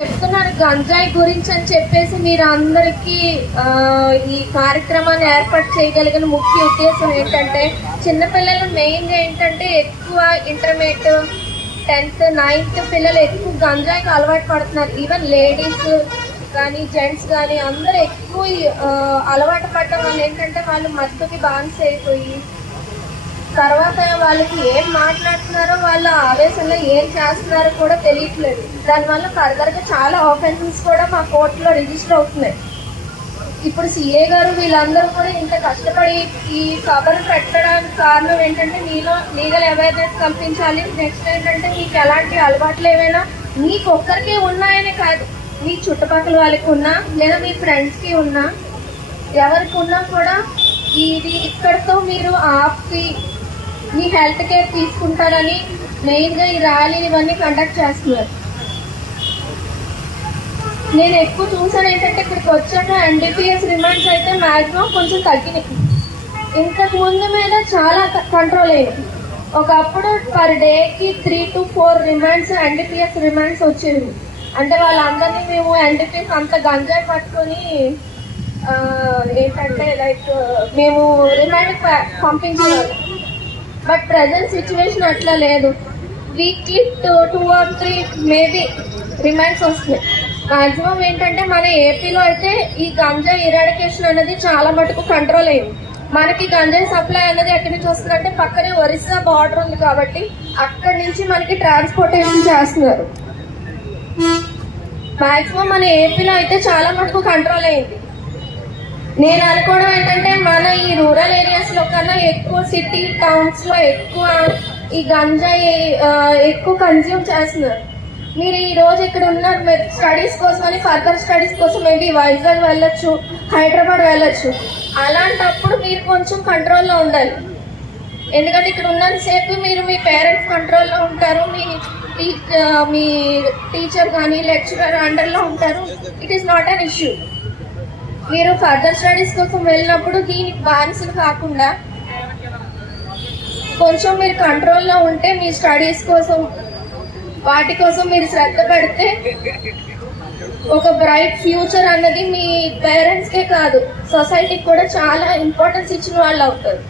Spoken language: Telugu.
చెప్తున్నారు గంజాయి గురించి అని చెప్పేసి మీరు అందరికీ ఈ కార్యక్రమాన్ని ఏర్పాటు చేయగలిగిన ముఖ్య ఉద్దేశం ఏంటంటే చిన్నపిల్లలు మెయిన్గా ఏంటంటే ఎక్కువ ఇంటర్మీడియట్ టెన్త్ నైన్త్ పిల్లలు ఎక్కువ గంజాయికి అలవాటు పడుతున్నారు. ఈవెన్ లేడీస్ కానీ జెంట్స్ కానీ అందరూ ఎక్కువ అలవాటు పడడం వల్ల ఏంటంటే వాళ్ళు మత్తుకి బాన్స్ అయిపోయి తర్వాత వాళ్ళకి ఏం మాట్లాడుతున్నారో వాళ్ళ ఆవేశంలో ఏం చేస్తున్నారో కూడా తెలియట్లేదు. దానివల్ల ఫర్దర్గా చాలా ఆఫెన్సెస్ కూడా మా కోర్టులో రిజిస్టర్ అవుతున్నాయి. ఇప్పుడు సిఏ గారు వీళ్ళందరూ కూడా ఇంత కష్టపడి ఈ కబర్ పెట్టడానికి కారణం ఏంటంటే మీలో లీగల్ అవేర్నెస్ కల్పించాలి. నెక్స్ట్ ఏంటంటే మీకు ఎలాంటి అలవాట్లు ఏమైనా మీకు ఒక్కరికే ఉన్నాయనే కాదు. మీ చుట్టుపక్కల వాళ్ళకి ఉన్నా లేదా మీ ఫ్రెండ్స్కి ఉన్నా ఎవరికి ఉన్నా కూడా ఇది ఇక్కడితో మీరు ఆపి మీ హెల్త్ కేర్ తీసుకుంటారని మెయిన్గా ఈ ర్యాలీ ఇవన్నీ కండక్ట్ చేస్తున్నారు. నేను ఎక్కువ చూసాను ఏంటంటే ఇక్కడికి వచ్చాక ఎన్డీపీఎస్ రిమాండ్స్ అయితే మాక్సిమం కొంచెం తగ్గినాయి. ఇంతకు ముందు మీద చాలా కంట్రోల్ అయ్యింది ఒకప్పుడు పర్ డేకి three to four remands NDPS remands వచ్చేవి. అంటే వాళ్ళందరినీ మేము ఎన్డీపీఎస్ అంత గంజాయి పట్టుకొని ఏంటంటే లైక్ మేము రిమాండ్ పంపించేవాళ్ళం. బట్ ప్రజెంట్ సిచ్యువేషన్ అట్లా లేదు. Weekly two two or three maybe remands వస్తున్నాయి మాక్సిమం ఏంటంటే మన ఏపీలో అయితే ఈ గంజా ఇరాడికేషన్ అనేది చాలా మటుకు కంట్రోల్ అయింది మనకి గంజాయి సప్లై అనేది ఎక్కడి నుంచి వస్తుందంటే పక్కనే ఒరిస్సా బార్డర్ ఉంది కాబట్టి అక్కడి నుంచి మనకి ట్రాన్స్పోర్టేషన్ చేస్తున్నారు. మాక్సిమం మన ఏపీలో అయితే చాలా మటుకు కంట్రోల్ అయింది నేను అనుకోవడం ఏంటంటే మన ఈ రూరల్ ఏరియాస్లో కన్నా ఎక్కువ సిటీ టౌన్స్లో ఎక్కువ ఈ గంజాయి ఎక్కువ కన్జ్యూమ్ చేస్తున్నారు. మీరు ఈ రోజు ఇక్కడ ఉన్నారు మీరు స్టడీస్ కోసం అని ఫర్దర్ స్టడీస్ కోసం మేబీ వైజాగ్ వెళ్ళొచ్చు హైదరాబాద్ వెళ్ళొచ్చు. అలాంటప్పుడు మీరు కొంచెం కంట్రోల్లో ఉండాలి. ఎందుకంటే ఇక్కడ ఉన్నంతసేపు మీరు మీ పేరెంట్స్ కంట్రోల్లో ఉంటారు మీ టీ- మీ టీచర్ కానీ లెక్చరర్ అండర్లో ఉంటారు. It is not an issue మీరు ఫర్దర్ స్టడీస్ కోసం వెళ్ళినప్పుడు దీనికి బానిసలు కాకుండా కొంచెం మీరు కంట్రోల్లో ఉంటే మీ స్టడీస్ కోసం వాటి కోసం మీరు శ్రద్ధ పెడితే ఒక బ్రైట్ ఫ్యూచర్ అన్నది మీ పేరెంట్స్కే కాదు. సొసైటీకి కూడా చాలా ఇంపార్టెన్స్ ఇచ్చిన వాళ్ళు అవుతారు.